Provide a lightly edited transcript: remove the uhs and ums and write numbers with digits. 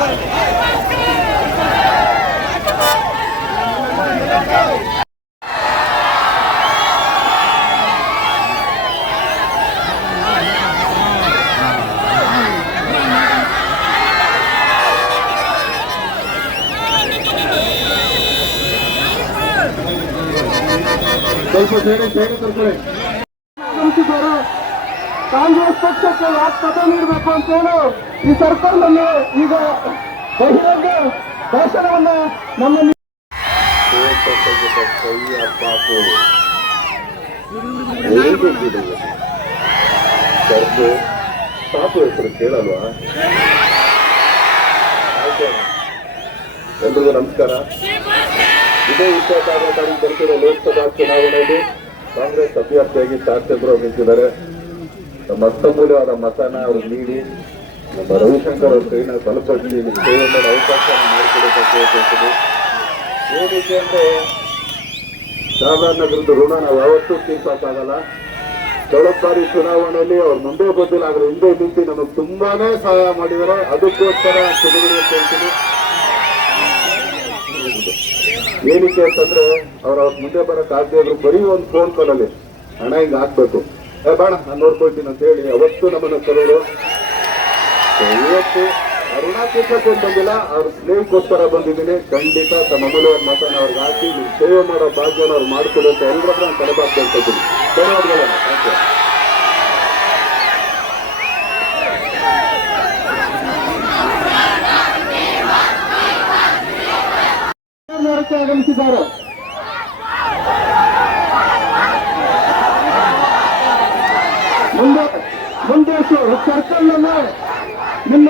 ಸ್ವಲ್ಪ ಸೈಡ್ ಕರ್ಕೊಳ್ಳಿ. ಕಾಂಗ್ರೆಸ್ ಪಕ್ಷಕ್ಕೆ ಯಾಕೆ ಪದ ನೀಡಬೇಕು ಅಂತೇಳಿ ಈ ಸರ್ಕಾರದಲ್ಲಿ ಈಗ ಬಹಿರಂಗ ಭಾಷಣವನ್ನ ನಮ್ಮ ಪಾಪು ಹೆಸರು ಕೇಳಲ್ವಾ? ಎಲ್ರಿಗೂ ನಮಸ್ಕಾರ. ಇದೇ 28ನೇ ತಾರೀಕು ಬರ್ತಿರೋ ಲೋಕಸಭಾ ಚುನಾವಣೆಯಲ್ಲಿ ಕಾಂಗ್ರೆಸ್ ಅಭ್ಯರ್ಥಿಯಾಗಿ ಶಾಸಕರು ನಿಂತಿದ್ದಾರೆ. ನಮ್ಮ ಅರ್ಥಮೂಲ್ಯವಾದ ಮತನ ಅವ್ರಿಗೆ ನೀಡಿ ನಮ್ಮ ರವಿಶಂಕರ್ ಅವ್ರ ಕೈನ ಬಲಪಡಿಸಿ ಸೇವೆ ಮಾಡೋ ಅವಕಾಶ ಮಾಡಿಕೊಡಬೇಕು. ಏನಕ್ಕೆ ಅಂದ್ರೆ ಸಾಧಾರಣದ ಋಣ ನಾವು ಯಾವತ್ತೂ ತೀರ್ಸಕ್ಕಾಗಲ್ಲ. ಕಳೆದ ಬಾರಿ ಚುನಾವಣೆಯಲ್ಲಿ ಅವ್ರು ಮುಂದೆ ಬಂದಿಲ್ಲ, ಆದ್ರೆ ಹಿಂದೆ ನಿಂತು ನಮಗೆ ತುಂಬಾನೇ ಸಹಾಯ ಮಾಡಿದ್ದಾರೆ. ಅದಕ್ಕೋಸ್ಕರ ಚುನಾವಣೆ ಕೇಳ್ತೀನಿ. ಏನಕ್ಕೆ ಅಂತಂದ್ರೆ ಅವ್ರ ಮುಂದೆ ಬರಕ್ ಆಗದೆ ಇದ್ರು ಬರೀ ಒಂದು ಫೋನ್ ಕಾಲಲ್ಲಿ ಹಣ ಹಿಂಗ ಹಾಕ್ಬೇಕು, ಬೇಡ ನಾನು ನೋಡ್ಕೊಳ್ತೀನಿ ಅಂತ ಹೇಳಿ ಅವತ್ತು ನಮ್ಮನ್ನ ಕರೋರು. ಇವತ್ತು ಋಣ ತೀರ್ಸಕ್ಕೆ ಬಂದಿಲ್ಲ, ಅವ್ರ ಸ್ನೇಹಕ್ಕೋಸ್ಕರ ಬಂದಿದ್ದೀನಿ. ಖಂಡಿತ ತಮ್ಮ ಅಮೂಲ್ಯವಾದ ಮತನ ಅವ್ರಿಗೆ ಹಾಕಿ ನೀವು ಸೇವೆ ಮಾಡೋ ಭಾಗ್ಯನ ಅವ್ರು ಮಾಡ್ಕೊಡಿ ಅಂತ ಎಲ್ಲರ ಹತ್ರ ನಾನು ತಲೆಬಾಗ್ ಕೇಳ್ಕೊತೀನಿ. ಧನ್ಯವಾದಗಳನ್ನ. ಆಗಮಿಸಿದ್ದಾರೆ. ಮುಂದೆ ಸರ್ಕಲ್ ನಿಮ್ಮ